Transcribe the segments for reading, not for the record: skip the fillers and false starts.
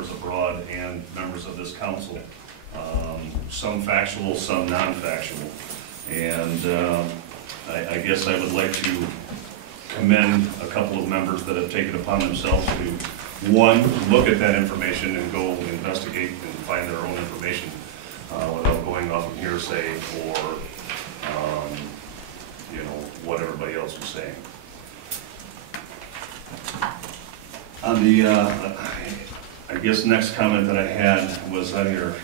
members abroad and members of this council. Some factual, some non-factual. And I guess I would like to commend a couple of members that have taken upon themselves to, one, look at that information and go investigate and find their own information without going off of hearsay or, you know, what everybody else was saying. On the, I guess next comment that I had was on your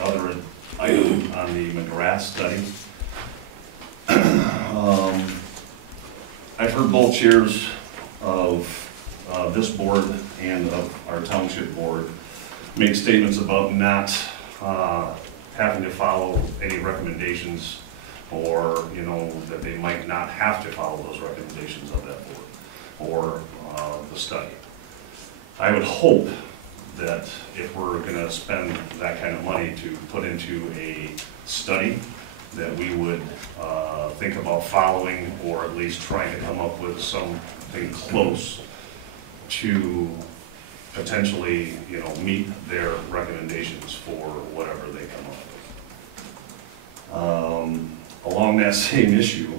other item on the McGrath study. I've heard both chairs of this board and of our township board make statements about not having to follow any recommendations, or, you know, that they might not have to follow those recommendations of that board or the study. I would hope that if we're going to spend that kind of money to put into a study, that we would think about following, or at least trying to come up with something close to potentially, you know, meet their recommendations for whatever they come up with. Along that same issue,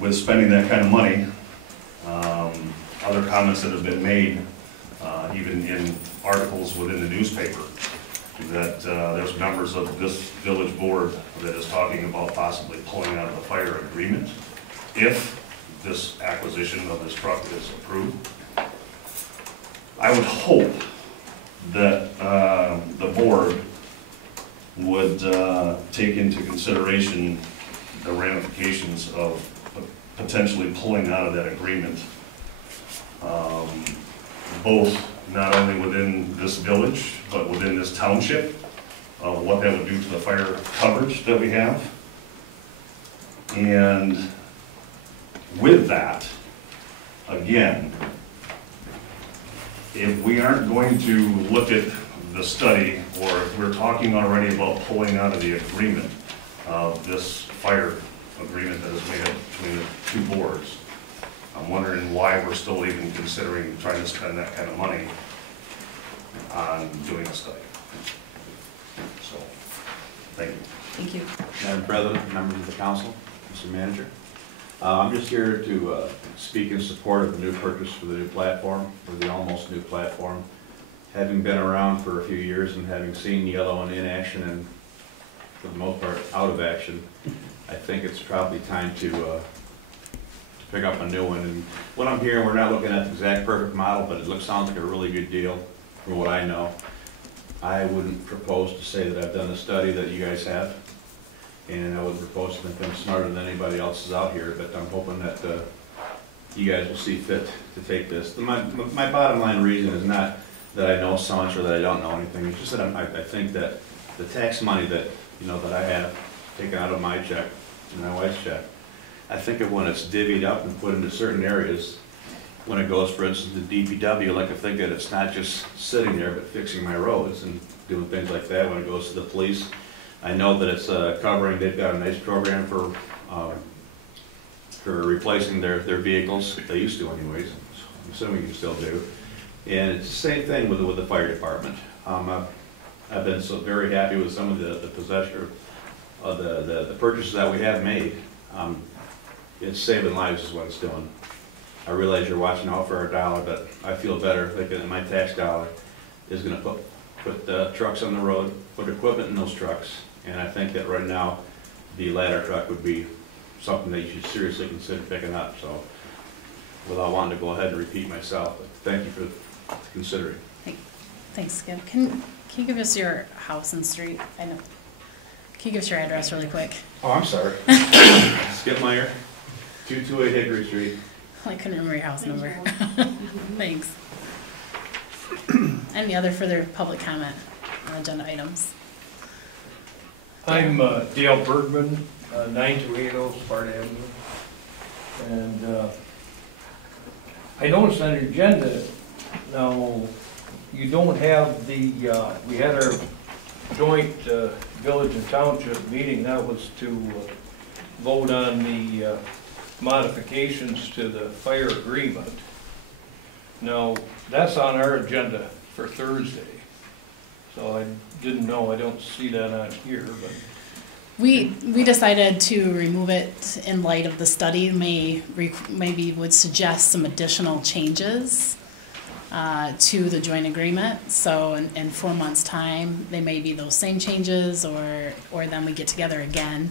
with spending that kind of money, other comments that have been made, even in articles within the newspaper, that there's members of this village board that is talking about possibly pulling out of the fire agreement if this acquisition of this truck is approved. I would hope that the board would take into consideration the ramifications of potentially pulling out of that agreement, both not only within this village, but within this township, what that would do to the fire coverage that we have. And with that, again, if we aren't going to look at the study, or if we're talking already about pulling out of the agreement, this fire agreement that is made up between the two boards, I'm wondering why we're still even considering trying to spend that kind of money on doing a study. So, thank you. Thank you. Madam President, members of the council, Mr. Manager. I'm just here to speak in support of the new purchase for the new platform, or the almost new platform. Having been around for a few years and having seen yellow in action and for the most part out of action, I think it's probably time to pick up a new one. And what I'm hearing, we're not looking at the exact perfect model, but it sounds like a really good deal from what I know. I wouldn't propose to say that I've done the study that you guys have, and I would propose to think I'm smarter than anybody else is out here, but I'm hoping that you guys will see fit to take this. My bottom line reason is not that I know so much or that I don't know anything. It's just that I think that the tax money that, you know, that I have taken out of my check and my wife's check, I think of when it's divvied up and put into certain areas, when it goes, for instance, to DPW, I like to think that it's not just sitting there, but fixing my roads and doing things like that. When it goes to the police, I know that it's covering, they've got a nice program for replacing their vehicles. They used to anyways, I'm assuming you still do. And it's the same thing with the fire department. I've been so very happy with some of the possession of the purchases that we have made. It's saving lives is what it's doing. I realize you're watching out for our dollar, but I feel better thinking that my tax dollar is going to put trucks on the road, put equipment in those trucks, and I think that right now the ladder truck would be something that you should seriously consider picking up. So, without wanting to go ahead and repeat myself, but thank you for considering. Thanks, Skip. Can you give us your house and street? I know. Can you give us your address really quick? Oh, I'm sorry. Skip Meyer, 228 Hickory Street. I couldn't remember your house number. Thanks. Any other further public comment on agenda items? I'm Dale Bergman, 9280 Sparta Avenue. And I noticed on your agenda, now, you don't have the, we had our joint village and township meeting. That was to vote on the modifications to the fire agreement. Now, that's on our agenda for Thursday. So I didn't know, I don't see that on here, but We decided to remove it in light of the study, maybe would suggest some additional changes to the joint agreement. So in 4 months' time, they may be those same changes, or then we get together again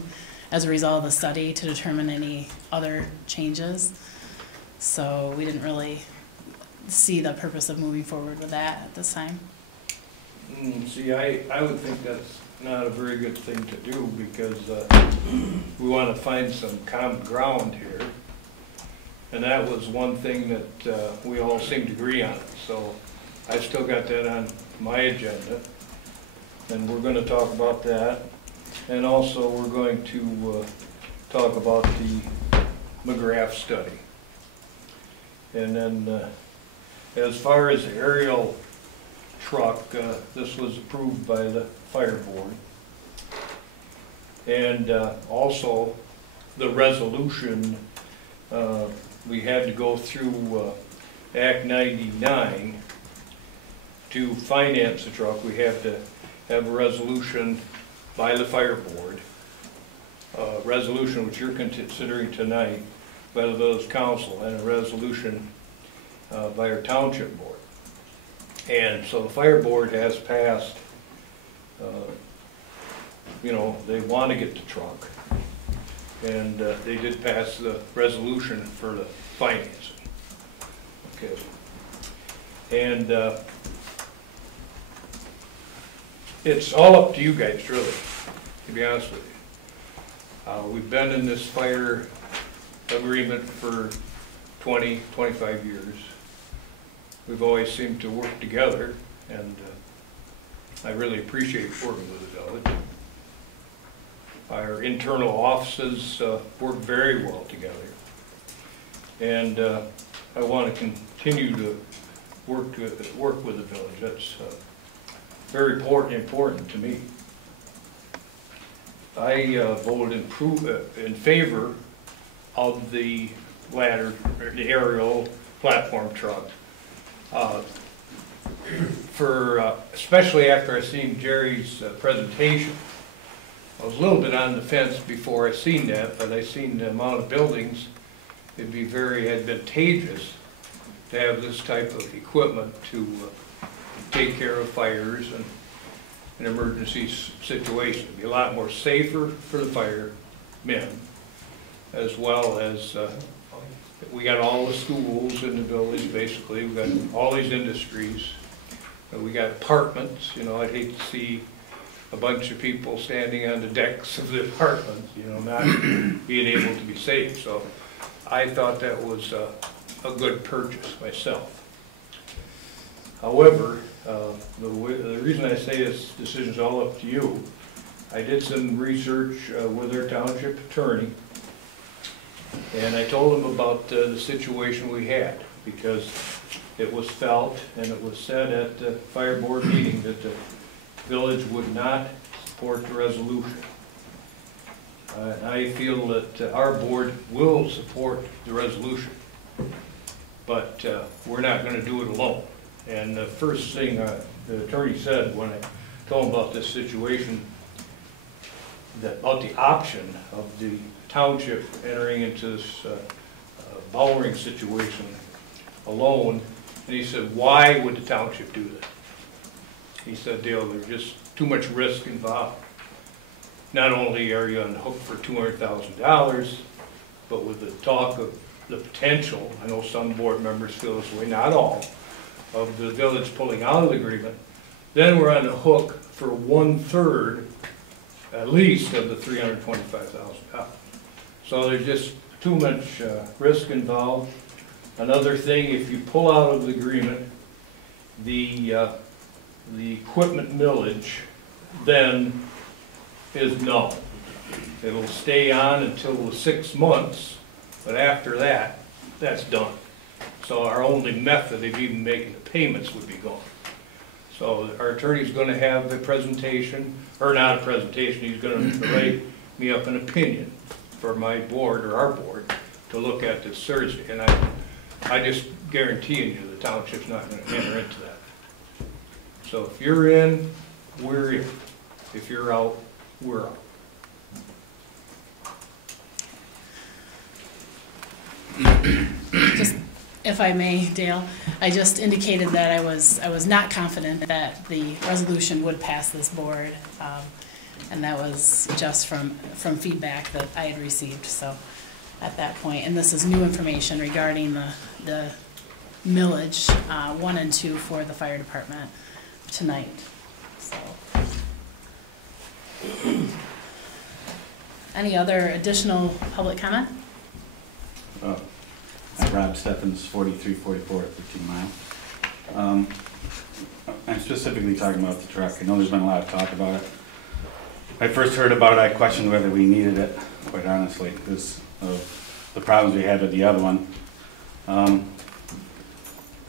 as a result of the study to determine any other changes. So we didn't really see the purpose of moving forward with that at this time. see, I would think that's not a very good thing to do, because we want to find some common ground here. And that was one thing that we all seemed to agree on. So I still got that on my agenda, and we're going to talk about that. And also we're going to talk about the McGrath study. And then as far as the aerial truck, this was approved by the fire board. And also the resolution, we had to go through Act 99 to finance the truck. We have to have a resolution by the fire board, resolution which you're considering tonight by the village council, and a resolution by our township board. And so the fire board has passed, they want to get the truck, and they did pass the resolution for the financing. Okay. And it's all up to you guys, really, to be honest with you. We've been in this fire agreement for 20, 25 years. We've always seemed to work together, and I really appreciate working with the village. Our internal offices work very well together, and I want to continue to work with the village. That's very important to me. I voted in favor of the ladder, the aerial platform truck. Especially after I seen Jerry's presentation. I was a little bit on the fence before I seen that, but I seen the amount of buildings. It'd be very advantageous to have this type of equipment to take care of fires and an emergency situation. It'd be a lot more safer for the firemen, as well as we got all the schools in the village, basically. We got all these industries. We got apartments. I'd hate to see a bunch of people standing on the decks of the apartments, not being able to be safe. So I thought that was a good purchase myself. However, the reason I say this decision's all up to you, I did some research with our township attorney, and I told him about the situation we had, because it was felt and it was said at the fire board meeting that the village would not support the resolution. I feel that our board will support the resolution, but we're not going to do it alone. And the first thing the attorney said when I told him about this situation, about the option of the township entering into this borrowing situation alone, and he said, why would the township do that? He said, Dale, there's just too much risk involved. Not only are you on the hook for $200,000, but with the talk of the potential, I know some board members feel this way, not all, of the village pulling out of the agreement, then we're on the hook for 1/3, at least, of the $325,000. So there's just too much risk involved. Another thing, if you pull out of the agreement, the equipment millage then is null. It'll stay on until the 6 months, but after that, that's done. So our only method of even making the payments would be gone. So our attorney's going to have the presentation, or not a presentation, he's going to write me up an opinion for my board, or our board, to look at this Thursday. And I just guaranteeing you the township's not gonna enter into that. So if you're in, we're in. If you're out, we're out. Just, if I may, Dale, I just indicated that I was not confident that the resolution would pass this board, and that was just from feedback that I had received, so, at that point. And this is new information regarding the millage, 1 and 2 for the fire department tonight, so. Any other additional public comment? Rob Steffens, 4344 13 Mile. I'm specifically talking about the truck. I know there's been a lot of talk about it. I first heard about it, I questioned whether we needed it, quite honestly, because of the problems we had with the other one.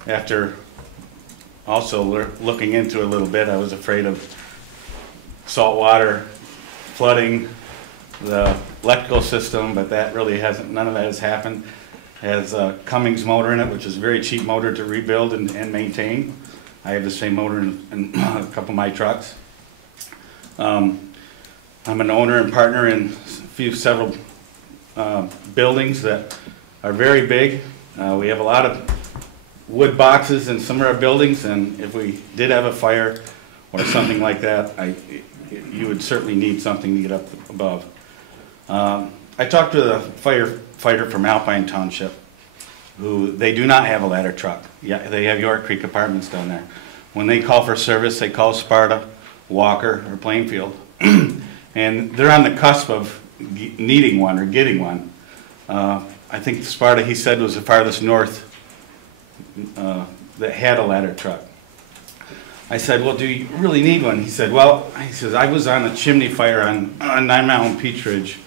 After also looking into it a little bit, I was afraid of salt water flooding the electrical system, but that really hasn't, none of that has happened. It has a Cummins motor in it, which is a very cheap motor to rebuild and maintain. I have the same motor in a couple of my trucks. I'm an owner and partner in several buildings that are very big. We have a lot of wood boxes in some of our buildings, and if we did have a fire or something like that, you would certainly need something to get up above. I talked to the firefighter from Alpine Township, who they do not have a ladder truck. Yeah, they have York Creek Apartments down there. When they call for service, they call Sparta, Walker, or Plainfield. And they're on the cusp of needing one or getting one. I think Sparta, he said, was the farthest north that had a ladder truck. I said, well, do you really need one? He said, well, he says, I was on a chimney fire on 9 Mile and Peach Ridge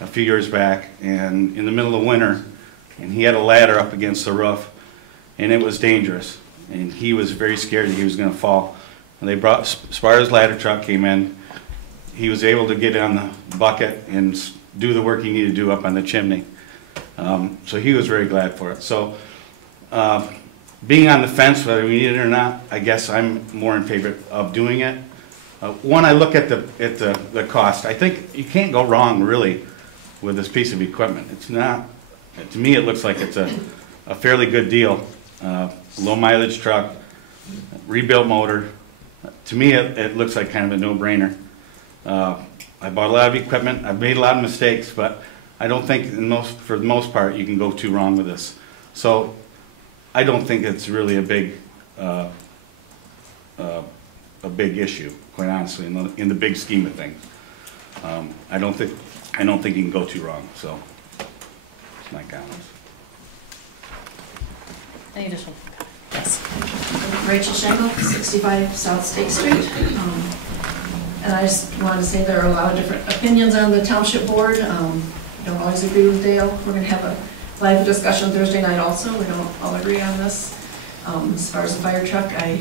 a few years back, and in the middle of winter, and he had a ladder up against the roof, and it was dangerous, and he was very scared that he was going to fall. And they brought Sparta's ladder truck, came in. He was able to get on the bucket and do the work he needed to do up on the chimney. So he was very glad for it. So being on the fence, whether we need it or not, I guess I'm more in favor of doing it. One, I look at the cost. I think you can't go wrong, really, with this piece of equipment. It's not, to me, it looks like it's a fairly good deal. Low mileage truck, rebuilt motor. To me, it looks like kind of a no-brainer. I bought a lot of equipment. I've made a lot of mistakes, but I don't think, for the most part, you can go too wrong with this. So I don't think it's really a big issue, quite honestly, in the big scheme of things. I don't think you can go too wrong. So that's my comments. Any additional? Yes. Rachel Schenkel, 65 South State Street. And I just want to say there are a lot of different opinions on the township board. Don't always agree with Dale. We're going to have a live discussion Thursday night also. We don't all agree on this. As far as the fire truck, I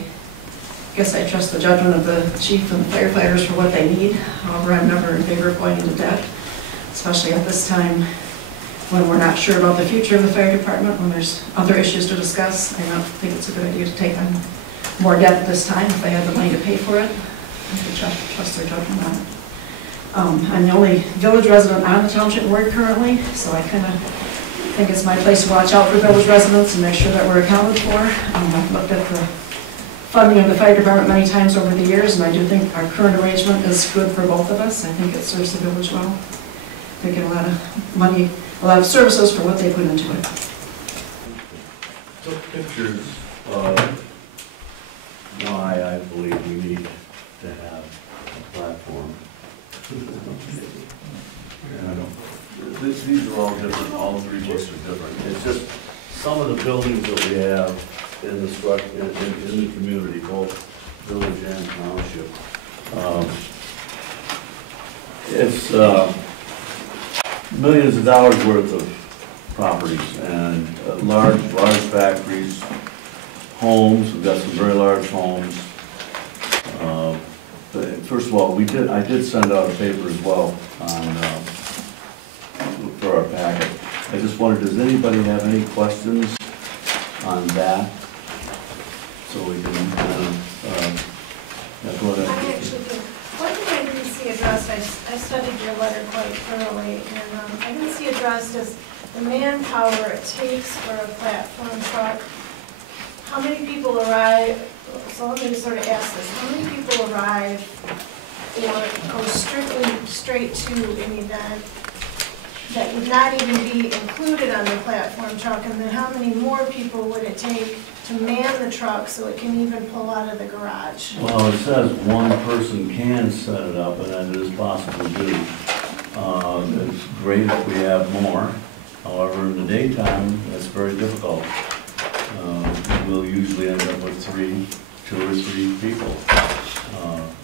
guess I trust the judgment of the chief and the firefighters for what they need. However, I'm never in favor of going into debt, especially at this time when we're not sure about the future of the fire department, when there's other issues to discuss. I don't think it's a good idea to take on more debt at this time if they have the money to pay for it. I could trust their judgment on it. I'm the only village resident on the township board currently, so I kind of think it's my place to watch out for village residents and make sure that we're accounted for. I've looked at the funding of the fire department many times over the years, and I do think our current arrangement is good for both of us. I think it serves the village well. They get a lot of money, a lot of services for what they put into it. Took pictures of why I believe we need to have a platform. These are all different, all three books are different. It's just some of the buildings that we have in the community, both village and township. It's millions of dollars worth of properties and large factories, homes. We've got some very large homes. First of all, I did send out a paper as well on for our packet. I just wondered, does anybody have any questions on that, so we can go I ahead. actually do. One thing I didn't see addressed, I studied your letter quite thoroughly, and I didn't see addressed is the manpower it takes for a platform truck. How many people arrive, so let me just sort of ask this, how many people arrive or go straight to an event that would not even be included on the platform truck, and then how many more people would it take to man the truck so it can even pull out of the garage? Well, it says one person can set it up, and that is possible to do. It's great if we have more. However, in the daytime, that's very difficult. We'll usually end up with 2 or 3 people.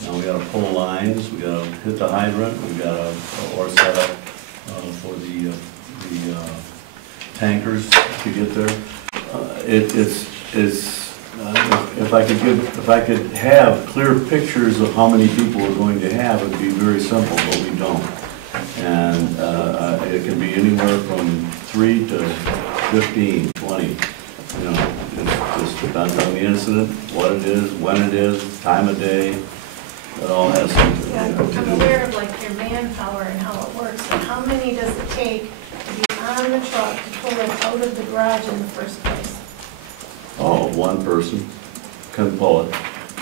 Now we gotta pull lines, we gotta hit the hydrant, we gotta, or set up for the tankers to get there. If I could have clear pictures of how many people we're going to have, it'd be very simple, but we don't. And it can be anywhere from 3 to 15, 20. You know, it just depends on the incident, what it is, when it is, time of day. It all has something Yeah, to do. I'm aware of like your manpower and how it works, and how many does it take to be on the truck to pull it out of the garage in the first place? Oh, one person can pull it.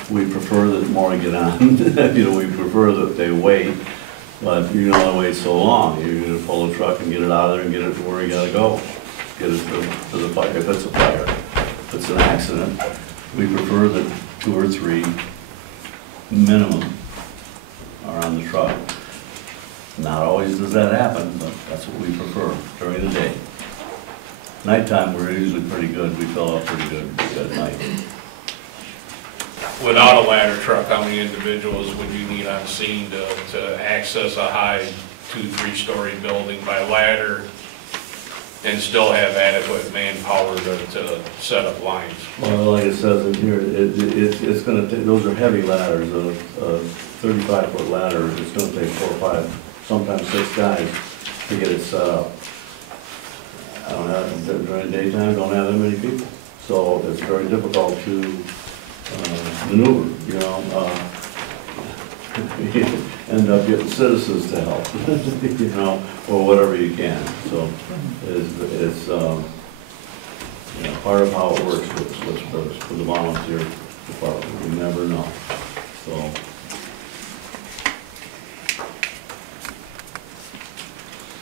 We prefer that more get on. You know, we prefer that they wait, but you don't want to wait so long. You're going to pull the truck and get it out of there and get it to where you got to go. Get it to the fire, if it's a fire. If it's an accident, we prefer that 2 or 3 minimum are on the truck. Not always does that happen, but that's what we prefer during the day. Nighttime, we're usually pretty good. We fill up pretty good at night. Without a ladder truck, how many individuals would you need on scene to access a high 2-3-story building by ladder and still have adequate manpower to set up lines? Well, like it says in here, it's gonna take, those are heavy ladders, a 35-foot ladder, it's gonna take 4 or 5, sometimes 6 guys to get it set up. I don't have, during the daytime, don't have that many people, so it's very difficult to maneuver, you know. End up getting citizens to help, you know, or whatever you can. So it's you know, part of how it works with the volunteer department. We never know. So.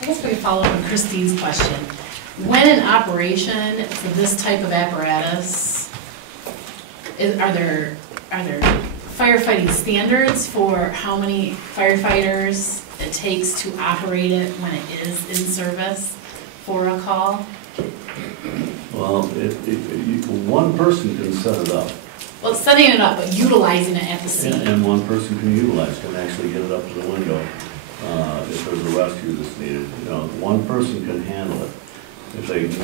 I guess we could follow up on Christine's question. When in operation for this type of apparatus, are there firefighting standards for how many firefighters it takes to operate it when it is in service for a call? Well, one person can set it up. Well, setting it up, but utilizing it at the scene. And one person can actually get it up to the window if there's a rescue that's needed. You know, one person can handle it if they can,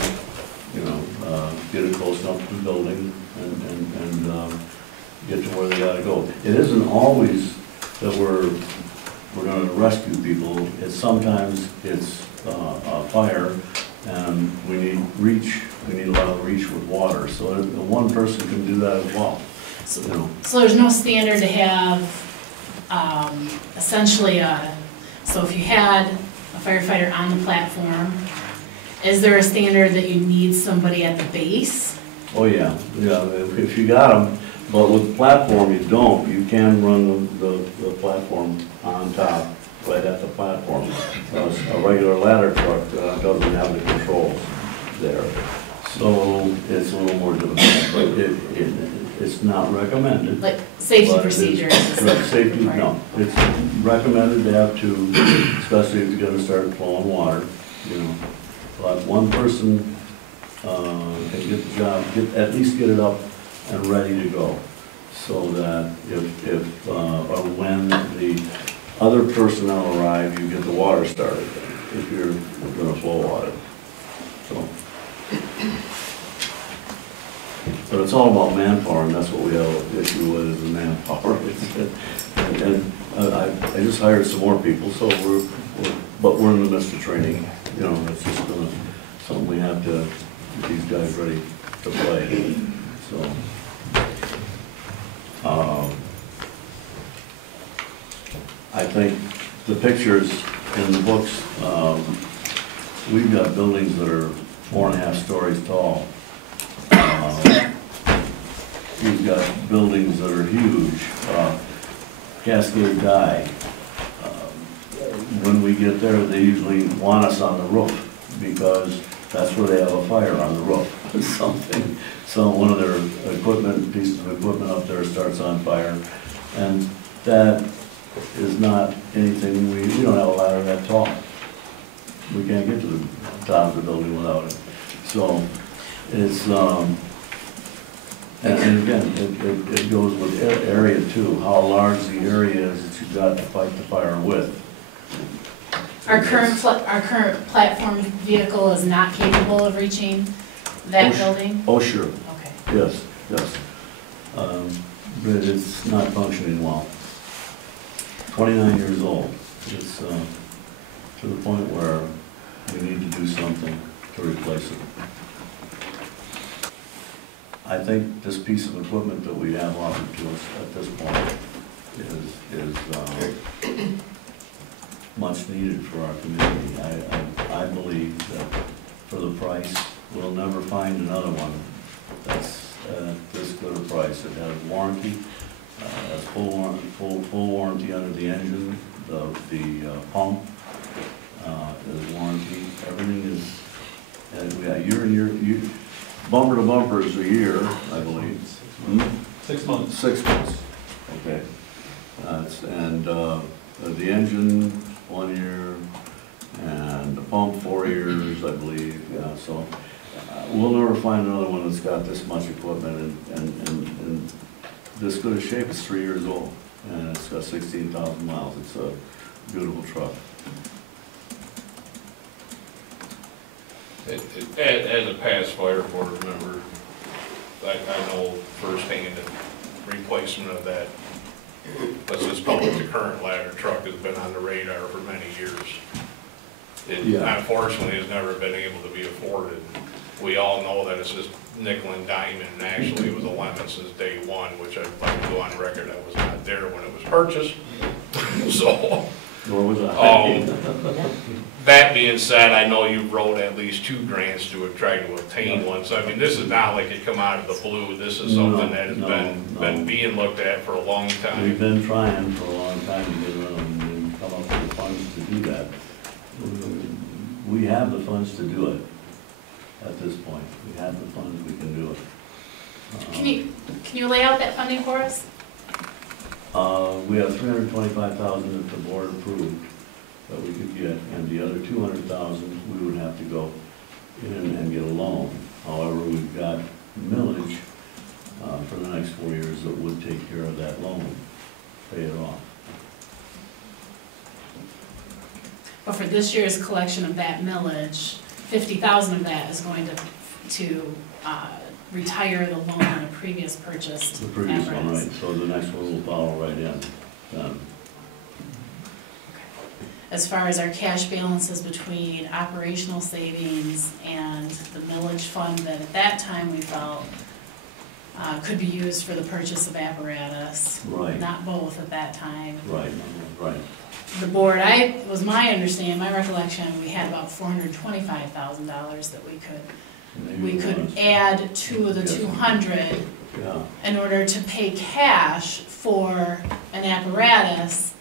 you know, get it close enough to the building and get to where they gotta go. It isn't always that we're gonna rescue people. Sometimes it's a fire and we need reach. We need a lot of reach with water. So one person can do that as well. So, you know. so there's no standard to have essentially so if you had a firefighter on the platform, is there a standard that you need somebody at the base? Oh yeah, if you got them, but with platform you don't. You can run the platform on top, right at the platform. A regular ladder truck doesn't have the controls there. So it's a little more difficult, but it's not recommended. Like safety procedures? Safety, right. no. It's recommended to have 2, especially if you're gonna start flowing water, you know. But one person can get the job, at least get it up and ready to go. So that if or when the other personnel arrive, you get the water started, if you're gonna flow water. So. But it's all about manpower, and that's what we have an issue with, is the manpower. And I just hired some more people, so but we're in the midst of training. You know, it's just something we have to get these guys ready to play. So, I think the pictures in the books, we've got buildings that are 4.5 stories tall. We've got buildings that are huge, Cascade Dye. When we get there, they usually want us on the roof because that's where they have a fire, on the roof or something. So one of their equipment, pieces of equipment up there starts on fire. And that is not anything, we don't have a ladder that tall. We can't get to the top of the building without it. So it's, and again, it goes with area too, how large the area is that you've got to fight the fire with. Our current platform vehicle is not capable of reaching that building? Oh, sure, Okay. yes, yes. But it's not functioning well. 29 years old. It's to the point where we need to do something to replace it. I think this piece of equipment that we have offered to us at this point is much needed for our community. I believe that for the price, we'll never find another one that's this good a price. It has warranty, has full warranty under the engine, the pump is warranty. Everything is, we got year, bumper to bumper is a year, I believe. 6 months. 6 months. Okay. And the engine 1 year, and the pump 4 years, I believe. Yeah. So we'll never find another one that's got this much equipment and this good a shape. It's 3 years old, and it's got 16,000 miles. It's a beautiful truck. As a past fire board member, I know firsthand the replacement of that, let's just call it the current ladder truck, has been on the radar for many years. It unfortunately has never been able to be afforded. We all know that it's just nickel and diamond, and actually it was a lemon since day one, which I'd like to go on record, I was not there when it was purchased. So, Nor was I. That being said, I know you wrote at least 2 grants to try to obtain one, so I mean, this is not like it come out of the blue. This is something that has been being looked at for a long time. We've been trying for a long time to get around and come up with the funds to do that. We have the funds to do it at this point. We have the funds, we can do it. Can you lay out that funding for us? We have $325,000 that the board approved that we could get, and the other $200,000 we would have to go in and get a loan. However, we've got millage for the next 4 years that would take care of that loan, pay it off. But for this year's collection of that millage, 50,000 of that is going to retire the loan on a previous purchased The previous one, apparatus. right, so the next one will follow right in. As far as our cash balances between operational savings and the millage fund that at that time we felt could be used for the purchase of apparatus. Right. Not both at that time. Right, right. The board, was my understanding, my recollection, we had about $425,000 that we could add to the 200 in order to pay cash for an apparatus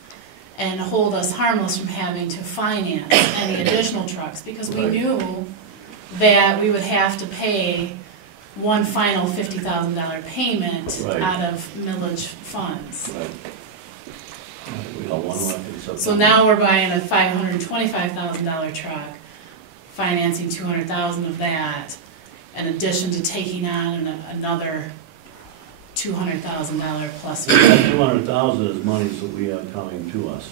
and hold us harmless from having to finance any additional trucks, because we knew that we would have to pay one final $50,000 payment out of millage funds. Right. We got one left except So now we're buying a $525,000 truck, financing $200,000 of that, in addition to taking on another $200,000 plus. That $200,000 is monies that we have coming to us.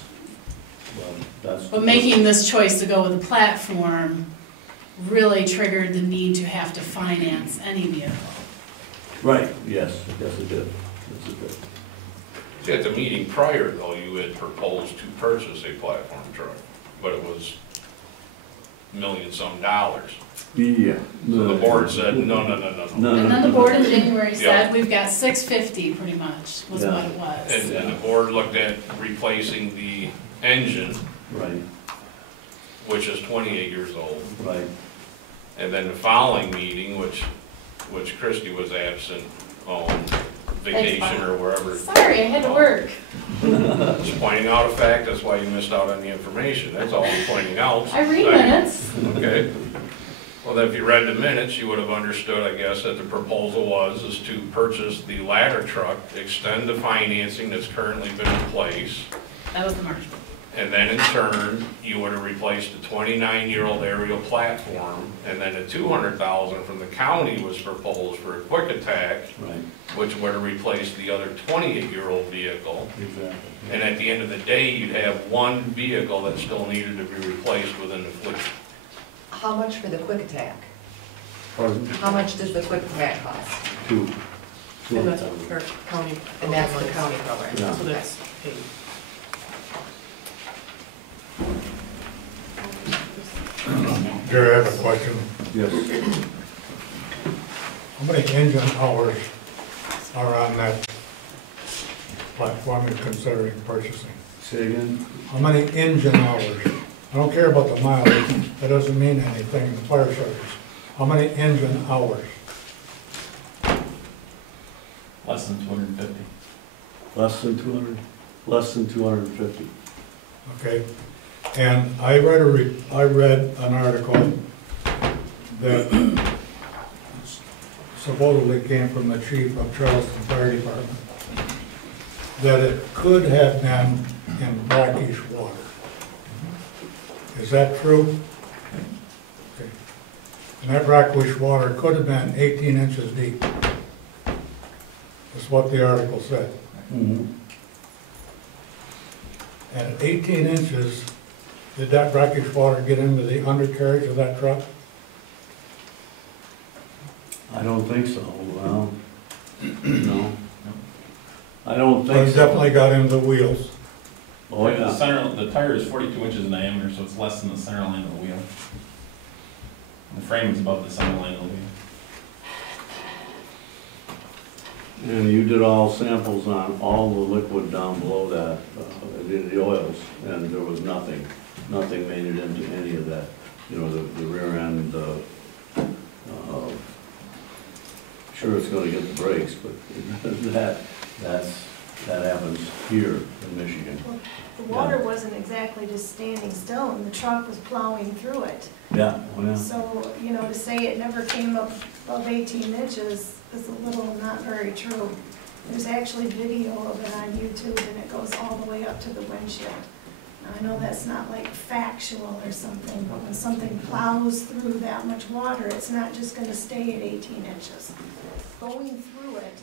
But making this choice to go with the platform really triggered the need to have to finance any vehicle. Right, yes, yes it did. Yes it did. See, at the meeting prior, though, you had proposed to purchase a platform truck, but it was million some dollars. Yeah. So the board said, no. And then the board in January Yeah. said, we've got 650 pretty much, was Yeah. what it was. And the board looked at replacing the engine, Right, which is 28 years old. right. And then the following meeting, which Christie was absent on vacation or wherever. Sorry, I had to work. Just pointing out a fact, that's why you missed out on the information, that's all I'm pointing out. I read minutes. Okay. Well, then if you read the minutes, you would have understood, I guess, that the proposal is to purchase the ladder truck, extend the financing that's currently been in place, That was the March. and then in turn, you would have replaced the 29-year-old aerial platform, and then the $200,000 from the county was proposed for a quick attack, Right, which would have replaced the other 28-year-old vehicle. exactly. And at the end of the day, you'd have one vehicle that still needed to be replaced within the fleet. How much for the quick attack? Pardon? How much does the quick attack cost? Two. And that's our county. And that's the county program? Yeah. So that's paid. Jerry, I have a question. Yes. How many engine hours are on that platform you're considering purchasing? Say again? How many engine hours? I don't care about the mileage, that doesn't mean anything in the fire service. How many engine hours? Less than 250. Less than 200? Less than 250. Okay? And I read an article that supposedly came from the chief of Charleston Fire Department, that it could have been in brackish water. Is that true? Okay. And that brackish water could have been 18 inches deep. That's what the article said. Mm-hmm. And at 18 inches, did that brackish water get into the undercarriage of that truck? I don't think so, well, no. I don't But think it so. definitely got into the wheels. Oh, The yeah. center, the tire is 42 inches in diameter, so it's less than the center line of the wheel. The frame is above the center line of the wheel. And you did all samples on all the liquid down below that, the oils, and there was nothing made it into any of that. You know, the rear end, sure it's gonna get the brakes, but that happens here in Michigan. Well, the water wasn't exactly just standing still, and the truck was plowing through it. Yeah, oh yeah. So, you know, to say it never came up above 18 inches is a little not very true. There's actually video of it on YouTube, and it goes all the way up to the windshield. Now, I know that's not like factual or something, but when something plows through that much water, it's not just gonna stay at 18 inches. Going through it,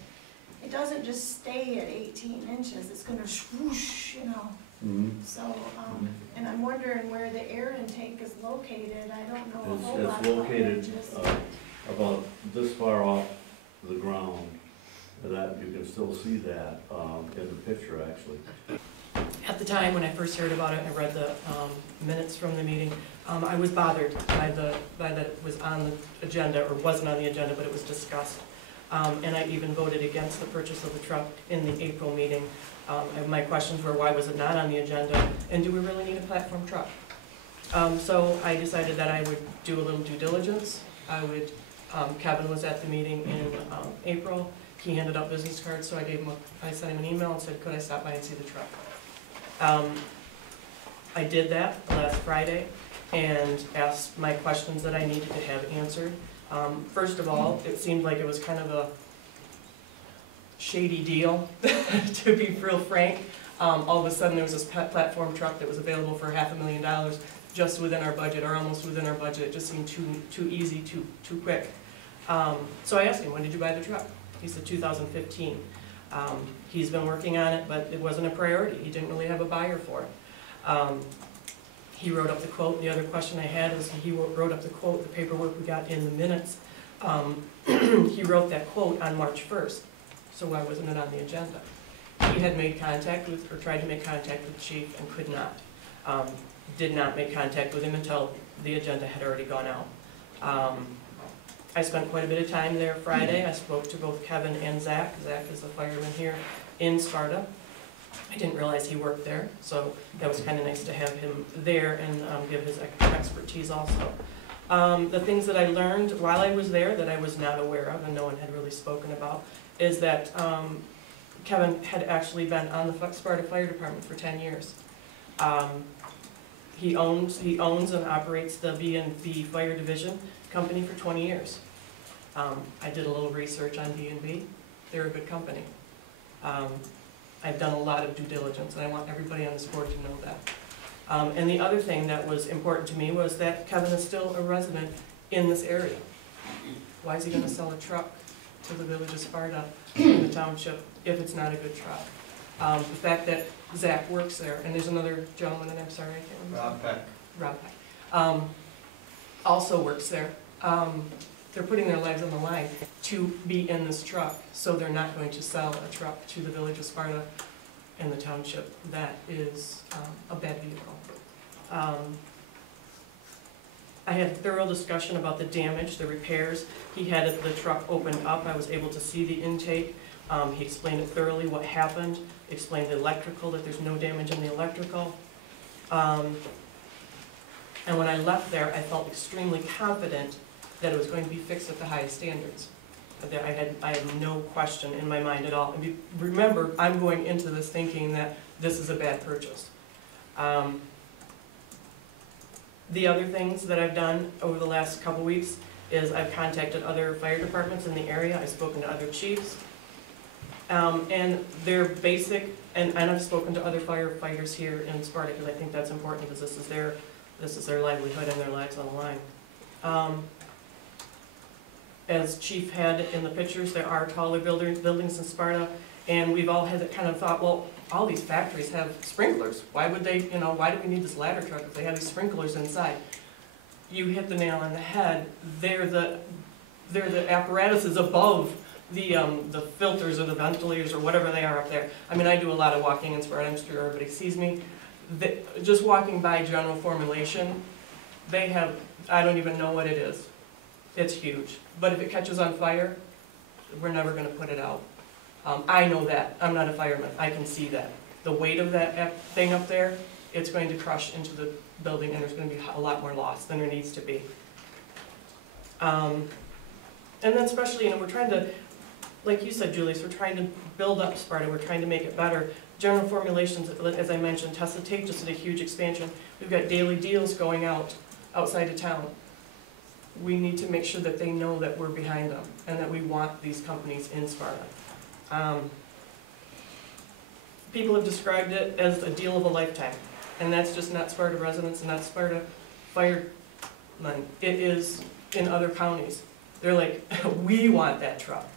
it doesn't just stay at 18 inches, it's gonna swoosh, you know. Mhm. So, and I'm wondering where the air intake is located. I don't know a whole lot It's about located engines. about this far off the ground, and that, you can still see that in the picture, actually. At the time, when I first heard about it, I read the minutes from the meeting. I was bothered by that it was on the agenda, or wasn't on the agenda, but it was discussed. And I even voted against the purchase of the truck in the April meeting. And my questions were, why was it not on the agenda? And do we really need a platform truck? So I decided that I would do a little due diligence. Kevin was at the meeting in April. He handed out business cards, so I sent him an email and said, could I stop by and see the truck? I did that last Friday and asked my questions that I needed to have answered. First of all, it seemed like it was kind of a shady deal, to be real frank. All of a sudden, there was this platform truck that was available for $500,000 just within our budget, or almost within our budget. It just seemed too easy, too quick. So I asked him, when did you buy the truck? He said 2015. He's been working on it, but it wasn't a priority. He didn't really have a buyer for it. He wrote up the quote. The other question I had is, he wrote up the quote, the paperwork we got in the minutes. He wrote that quote on March 1st, so why wasn't it on the agenda? He had made contact with, or tried to make contact with the chief and could not. Did not make contact with him until the agenda had already gone out. I spent quite a bit of time there Friday. I spoke to both Kevin and Zach. Zach is the fireman here in Sparta. I didn't realize he worked there, so that was kind of nice to have him there and give his expertise also. The things that I learned while I was there that I was not aware of and no one had really spoken about is that Kevin had actually been on the Sparta Fire Department for 10 years. He owns and operates the B&B Fire Division company for 20 years. I did a little research on B&B. They're a good company. I've done a lot of due diligence, and I want everybody on this board to know that. And the other thing that was important to me was that Kevin is still a resident in this area. Why is he going to sell a truck to the village of Sparta in the township if it's not a good truck? The fact that Zach works there, and there's another gentleman, and I'm sorry, I can't remember. Rob Peck. Also works there. They're putting their lives on the line to be in this truck, so they're not going to sell a truck to the village of Sparta in the township. That is a bad vehicle. I had a thorough discussion about the damage, the repairs. He had the truck opened up. I was able to see the intake. He explained it thoroughly, what happened, explained the electrical, that there's no damage in the electrical. And when I left there, I felt extremely confident that it was going to be fixed at the highest standards. I had no question in my mind at all. And remember, I'm going into this thinking that this is a bad purchase. The other things that I've done over the last couple weeks is I've contacted other fire departments in the area. I've spoken to other chiefs. And they're basic, and I've spoken to other firefighters here in Sparta because I think that's important because this is their livelihood and their lives on the line. As Chief had in the pictures, there are taller buildings in Sparta, and we've all had kind of thought, well, all these factories have sprinklers. Why would they, why do we need this ladder truck if they have these sprinklers inside? You hit the nail on the head. They're the apparatuses above the filters or the ventilators or whatever they are up there. I mean, I do a lot of walking in Sparta. I'm sure everybody sees me. Just walking by general formulation, they have, I don't even know what it is. It's huge. But if it catches on fire, we're never going to put it out. I know that. I'm not a fireman. I can see that. The weight of that thing up there, it's going to crush into the building and there's going to be a lot more loss than there needs to be. And then especially, we're trying to, like you said, Julius, we're trying to build up Sparta. We're trying to make it better. General formulations, as I mentioned, Tesla Tape just did a huge expansion. We've got daily deals going out outside of town. We need to make sure that they know that we're behind them and that we want these companies in Sparta. People have described it as a deal of a lifetime, and that's just not Sparta residents and not Sparta firemen. It is in other counties. They're like, we want that truck.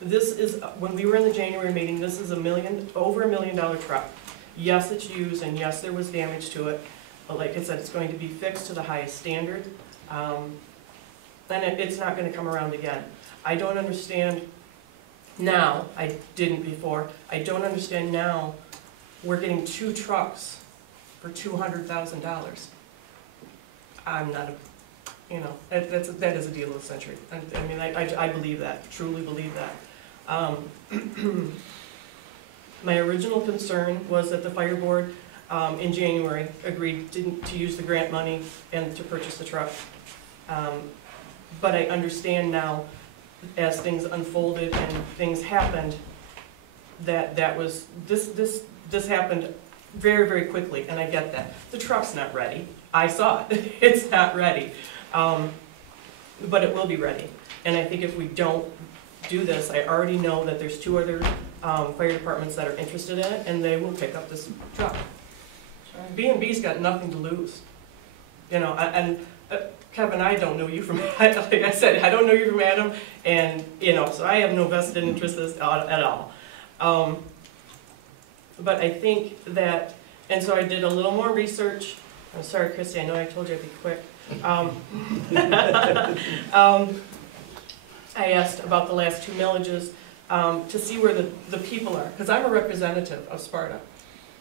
This is, when we were in the January meeting, this is over $1 million truck. Yes, it's used, and yes, there was damage to it. But like I said, it's going to be fixed to the highest standard, and it's not going to come around again. I don't understand now, I didn't before, I don't understand now we're getting 2 trucks for $200,000. I'm not, that is a deal of the century. I mean, I believe that, truly believe that. My original concern was that the fire board in January agreed to use the grant money and to purchase the truck. But I understand now, as things unfolded and things happened, that this happened very, very quickly, and I get that. The truck's not ready. I saw it. It's not ready. But it will be ready. And I think if we don't do this, I already know that there's 2 other fire departments that are interested in it, and they will pick up this truck. B&B's got nothing to lose. Kevin, I don't know you from, like I said, I don't know you from Adam, and, so I have no vested interest at all. But I think that, and so I did a little more research. I'm sorry, Christy, I know I told you I'd be quick. I asked about the last 2 millages to see where the people are, because I'm a representative of Sparta.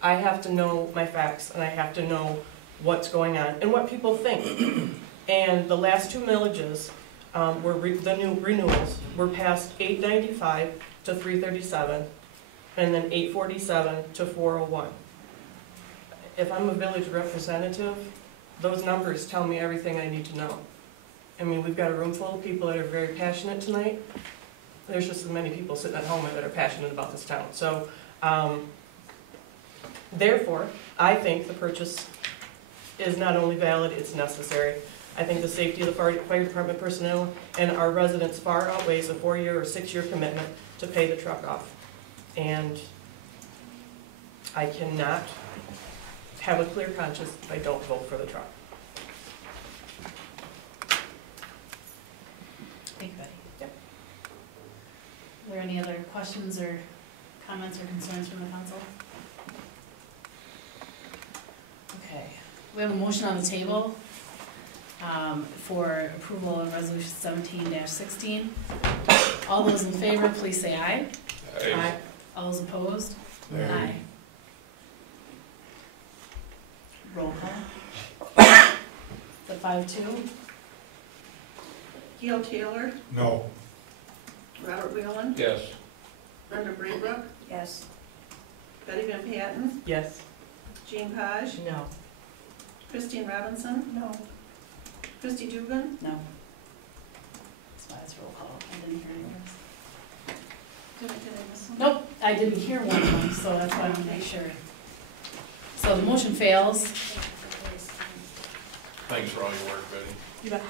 I have to know my facts, and I have to know what's going on, and what people think. And the last two millages, the new renewals, were passed 895 to 337, and then 847 to 401. If I'm a village representative, those numbers tell me everything I need to know. I mean, we've got a room full of people that are very passionate tonight. There's just as many people sitting at home that are passionate about this town. So, therefore, I think the purchase is not only valid, it's necessary. I think the safety of the fire department personnel and our residents far outweighs a 4-year or 6-year commitment to pay the truck off. And I cannot have a clear conscience if I don't vote for the truck. Thank you, Betty. Yep. Are there any other questions or comments or concerns from the council? Okay, we have a motion on the table for approval of resolution 17-16. All those in favor, please say aye. Aye. All those opposed? Aye. Roll call. The 5-2. Gail Taylor, No. Robert Whelan, Yes. Brenda Braybrook, Yes. Betty Van Patten, Yes. Jean Page, No. Christine Robinson, No. Christy Dugan, No. That's why it's roll call. I didn't hear yours. did I miss one? Nope, I didn't hear one of them, so that's why I want to make sure. So the motion fails. Thanks for all your work, Betty. You bet.